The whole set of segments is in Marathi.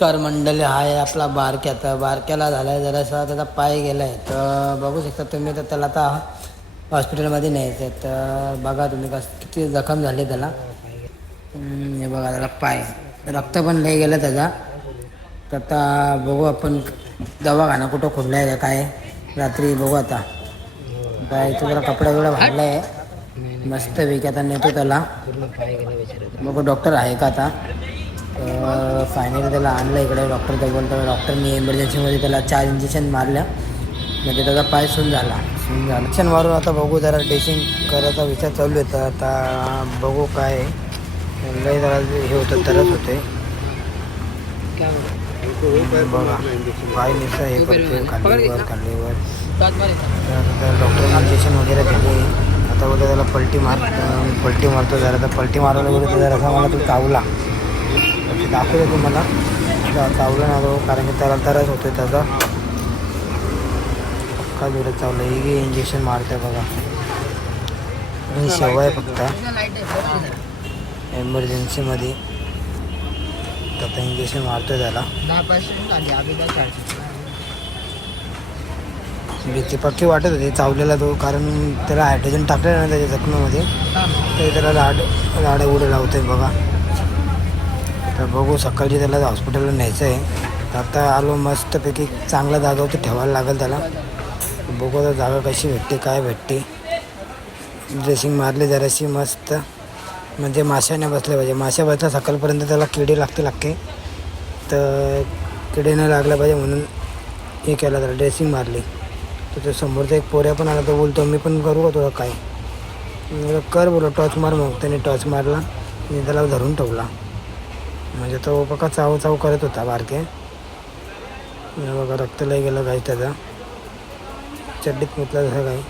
नमस्कार मंडळी. आहे आपला बारक्याला झालाय जरासा त्याचा पाय गेलाय, तर बघू शकता तुम्ही. तर त्याला आता हॉस्पिटलमध्ये न्यायचं आहे. तर बघा तुम्ही किती जखम झाली त्याला. हे बघा त्याला पाय, रक्त पण लय गेलं त्याचा. तर आता बघू आपण दवाखाना कुठं खोलला आहे काय रात्री बघू. आता काय इथं जरा कपडा बिपडा भांडला आहे मस्त पैकी. आता नेतो त्याला, बघू डॉक्टर आहे का आता. फायनली त्याला आणलं इकडे. डॉक्टर तर बोलतो डॉक्टरनी इमर्जन्सीमध्ये त्याला 4 इंजेक्शन मारल्या, म्हणजे त्याचा पाय सून झाला. इंजेक्शन मारून आता बघू जरा ड्रेसिंग करायचा विचार चालू आहे. तर आता बघू काय लय जरा हे होतं, तरच होते बघा. पाय निसा हे करते खालीवर. तर डॉक्टरने इंजेक्शन वगैरे दिले. आता बोलतो त्याला पलटी मारतो जरा. तर पलटी मारवलं गेलं तर जरा मला तू चावला दाखवतो तुम्हाला. चावलं ना तो, कारण की त्याला तरच होते त्याचा. पक्का जोरात चावलं. हे इंजेक्शन मारते बघा. आणि शेवा आहे फक्त एमर्जन्सीमध्ये. आता इंजेक्शन मारतोय त्याला. भीती पक्की वाटत होती चावलेला तो, कारण त्याला हायड्रोजन टाकलेलं ना त्याच्या जखमेमध्ये, तर त्याला लाड उडे लावतोय बघा. तर बघू सकाळची त्याला हॉस्पिटलला न्यायचं आहे. तर आता आलो मस्तपैकी. चांगल्या जागावरती ठेवायला लागेल त्याला. बघू आता जागा कशी भेटते काय भेटते. ड्रेसिंग मारली जराशी मस्त, म्हणजे माशाने बसले पाहिजे. माशा बसला सकाळपर्यंत त्याला किडे लागते. तर किडे नाही लागला पाहिजे म्हणून हे केलं त्याला, ड्रेसिंग मारली. तर तो समोरचा एक पोऱ्या पण आला. तो बोलतो मी पण करू का तुला काय. कर बोला टॉर्च मार. मग त्याने टॉर्च मारला आणि त्याला धरून ठेवला. म्हणजे तो बघा चाव करत होता बारके. बघा रक्त लय गेलं काही त्याचा, चड्डीत मुतला जसं काही.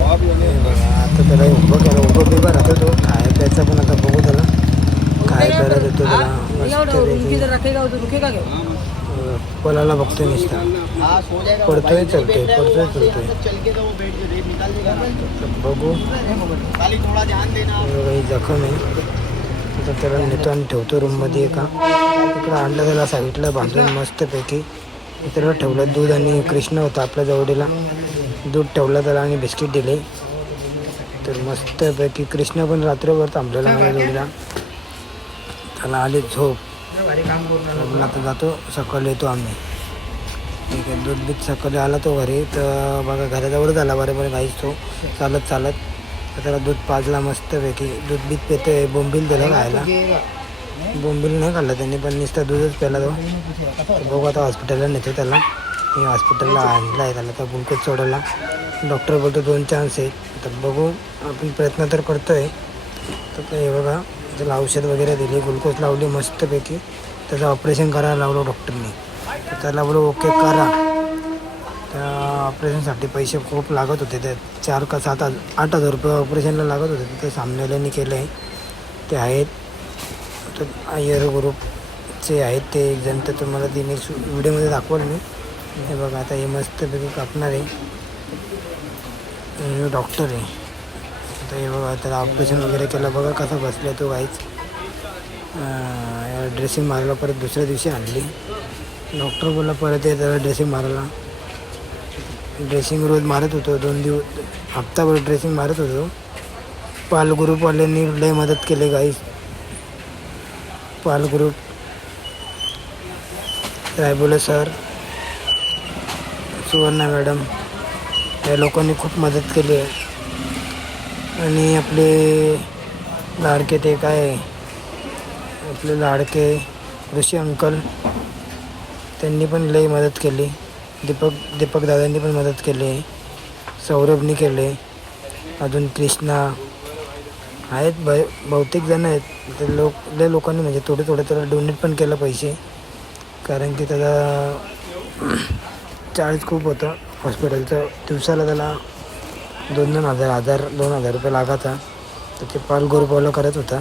आता त्याला उभं बिभं राहतो तो. खाय प्यायचा पण आता बघू त्याला खाय प्यायला देतो त्याला. पलाला बघतोय नुसता. पडतोय चलतोय बघू. ही जखम आहे. तर त्याला नेतो आणि ठेवतो रूममध्ये. एका इकडं आणलं त्याला साईडला बांधून मस्तपैकी. त्याला ठेवलं. दूध आणि कृष्ण होता आपल्या जवळीला. दूध ठेवलं त्याला आणि बिस्किट दिले. तर मस्तपैकी कृष्ण पण रात्रभर थांबलेला माझ्या जवळीला. त्याला आली झोप. आता जातो, सकाळी येतो आम्ही. ठीक आहे. दूध बीत सकाळी आला तो घरी. तर बघा घराजवळच आला बरोबर घाईच तो चालत. तर त्याला दूध पाजला मस्तपैकी. दूध बीत पेतोय. बोंबील दिला खायला. बोंबील नाही खाल्ला त्यांनी, पण नुसतं दूधच प्याला तो. बघू आता हॉस्पिटलला नेतो त्याला. मी हॉस्पिटलला आणला आहे त्याला. तर ग्लुकोज सोडायला डॉक्टर बोलतो 2 चान्स आहेत. तर बघू आपण प्रयत्न तर करतो आहे. तर हे बघा त्याला औषध वगैरे दिली, ग्लुकोज लावली मस्तपैकी. त्याचं ऑपरेशन करायला लावलं डॉक्टरनी. तर त्याला बोलू ओके करा. त्या ऑपरेशनसाठी पैसे खूप लागत होते. ते 4 का 7 8 हजार रुपये ऑपरेशनला लागत होते. ते सामनेवाल्यांनी केलं आहे. ते आहेत तर आयर ग्रुपचे आहेत ते एक जण. तर तुम्हाला ती नेक्स्ट व्हिडिओमध्ये दाखवलं मी. हे बघा आता हे मस्तपैकी कापणार आहे. डॉक्टर आहे. आता हे बघा त्याला ऑपरेशन वगैरे केलं. बघा कसा बसला तो काहीच. ड्रेसिंग मारायला परत दुसऱ्या दिवशी आणली. डॉक्टर बोलला परत ये त्याला ड्रेसिंग मारायला. ड्रेसिंग रोज मारत होतो. 2 दिवस हप्ताभर ड्रेसिंग मारत होतो. पाल ग्रुपवाल्यांनी लय मदत केली गाईस. पाल group, Raibole sir, Suvarna madam या लोकांनी खूप मदत केली आहे. आणि आपले लाडके ते काय आपले लाडके ऋषी अंकल त्यांनी पण लई मदत केली. दीपक दादांनी पण मदत केली. सौरभनी केले. अजून कृष्णा आहेत. बहुतेक जण आहेत. ते लय लोकांनी म्हणजे थोडे त्याला डोनेट पण केलं पैसे, कारण की त्याला चार्ज खूप होता हॉस्पिटलचं. दिवसाला त्याला 2,000 रुपये लागायचा. तर ते पाल ग्रुपवाला करत होता.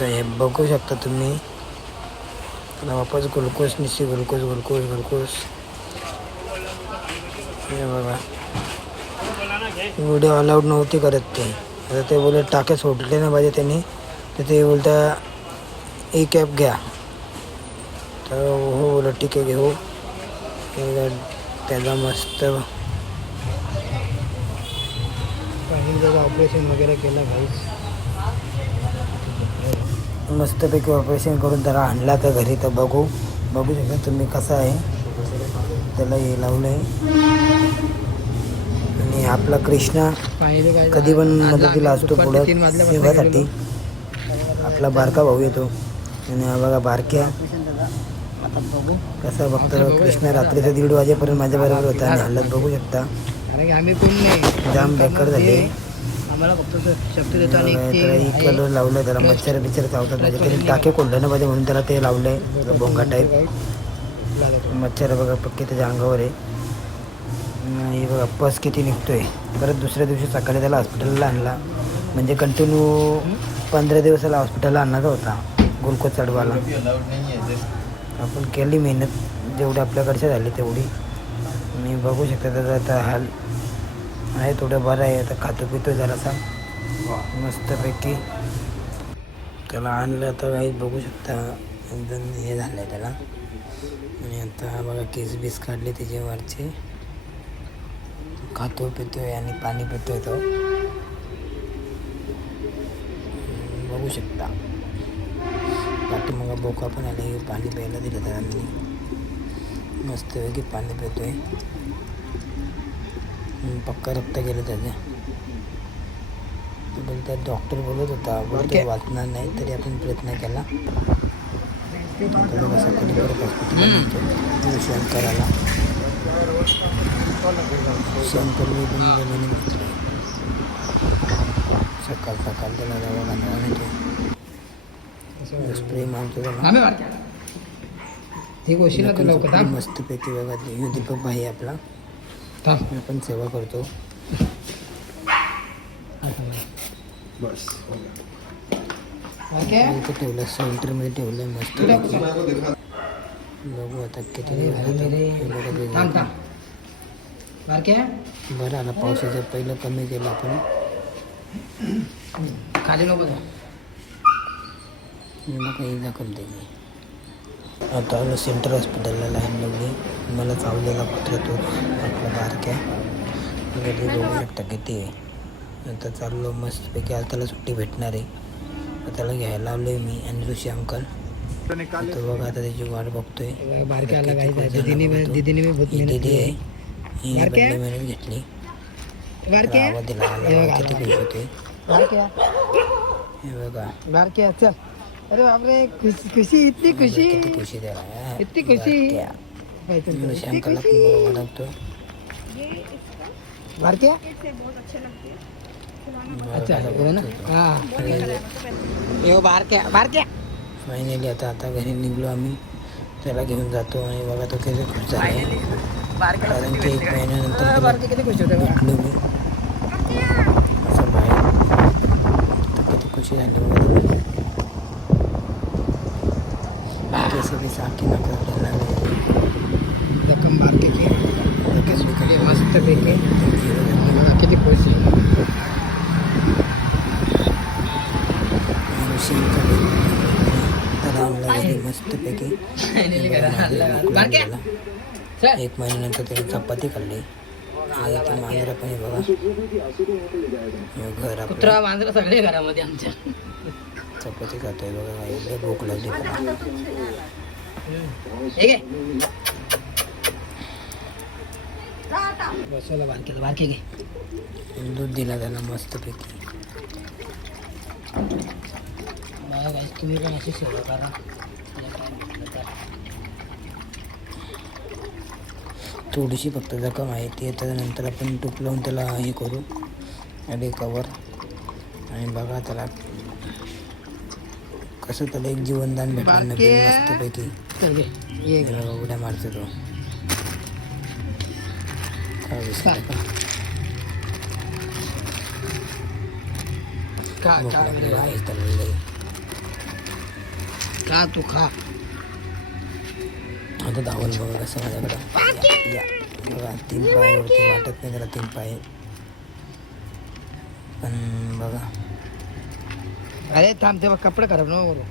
तर हे बघू शकता तुम्ही. त्याला वापस ग्लुकोज हे बघा. व्हिडिओ अलाउड नव्हती करत ते. आता ते बोलत टाके सोडले ना पाहिजे त्यांनी. तर ते बोलता ही कॅब घ्या. तर हो बोला ठीक आहे घेऊ. त्याला मस्त त्याचं ऑपरेशन वगैरे केलं भाईच. मस्तपैकी ऑपरेशन करून त्याला आणला तर घरी. तर बघू शकता तुम्ही कसं आहे. त्याला हे लावलं आहे. आणि आपला कृष्णा कधी पण मदतीला असतो पुढं सेवासाठी. आपला बारका भाऊ येतो. आणि हा बघा बारक्या कसा बघतो. कृष्णा रात्रीचा 1:30 वाजेपर्यंत माझ्याबरोबर होता आणि हालत बघू शकता. जाम बेकार झाले. कलर लावलं त्याला. मच्छर बिच्छर चावतात माझ्या. तरी टाके कोल्हं ना पाहिजे म्हणून त्याला ते लावलंय भोंगा टाईप. मच्छर बघा पक्के त्याच्या अंगावर आहे. हे बघा पस किती निघतोय. परत दुसऱ्या दिवशी सकाळी त्याला हॉस्पिटलला आणला. म्हणजे कंटिन्यू 15 दिवसाला हॉस्पिटलला आणणारा होता ग्लुकोज चढवायला. आपण केली मेहनत जेवढी आपल्याकडच्या झाली तेवढी. मी बघू शकता त्याचा आता हाल आहे थोडं बरं आहे. आता खातो पितो जरासा मस्तपैकी. त्याला आणलं तर काही बघू शकता एकदम हे झालं आहे त्याला. आणि आता बघा केस बीस काढले त्याचे वरचे. खातो पितोय आणि पाणी पितोय तो बघू शकता. पाठीमागं बोका पण आले. पाणी प्यायला दिलं त्याला मी. मस्तपैकी पाणी पितोय. पक्का रक्त गेलं त्याचं. बोलतात डॉक्टर बोलत होता बोलतो वाचणार नाही तरी आपण प्रयत्न केला. सकाळी परत हॉस्पिटलला शंकराला शंकर मी पण जमिनी घेतली. सकाळ त्याला दवाखाना नेतो. स्प्रे मारतो त्याला. मस्तपैकी बघा दीपक भाई आपला. आपण सेवा करतो. बस इथं ठेवलं सेंटरमध्ये ठेवलं मस्त. बघू आता किती बरं आला. पावसाचं पहिलं कमी केलं आपण. खाली नको मग काही दाखवून त्याची. आता आलं सेंटर हॉस्पिटलला लाईन लावली. मला चावलेला कुत्रा तो आपला बारक्या घरी बघू शकता किती आहे. आता चाललो मस्तपैकी. आज त्याला सुट्टी भेटणार आहे. त्याला घ्यायला लावलो आहे मी आणि ऋषी अंकल. तो बघा आता त्याची वाट बघतोय. दिदी आहे हिने बंडे मेहनत घेतली. आवाज दिला किती खुश होते हे बघा. अरे बापरे खुशी इतनी खुशी किती खुशी द्यायला इतनी खुशी. ऋषी अंकलला पण बनवतो. बारक्या अच्छा हो ना. हां बारक्या फायनली आता घरी निघलो आम्ही. त्याला घेऊन जातो आणि बघा तो किती खुश झाला. कारण की 1 महिन्यानंतर किती खुश होते भेटलो मी असं बाहेर. किती खुशी झाली बघा. केस बी साखी नका लागले. रक्कम बारक्याची मस्तपैकी किती खुशी. मस्तपैकी 1 महिन्यानंतर त्याने चपाती खाल्ली. ती मांजरा पण बघा. घर कुत्रा मांजरा सगळे घरामध्ये आमच्या. चपाती खातोय बघा. एवढे भूक लागली त्याला. बसवला बारके घे. दूध दिला त्याला मस्तपैकी. तुम्ही पण अशी सेवा करा. थोडीशी फक्त जखम आहे ती. त्याच्यानंतर आपण टूप लावून त्याला हे करू आणि कवर. आणि बघा त्याला कसं त्याला एक जीवनदान भेटणार नवीन मस्तपैकी. उड्या मारतो तो. का तू खा आता धावल बघा कसं माझ्याकडं. बघा 3 पायावरती वाटत नाही त्याला 3 पाय. पण बघा अरे थांब ते कपडे खराब नको करू.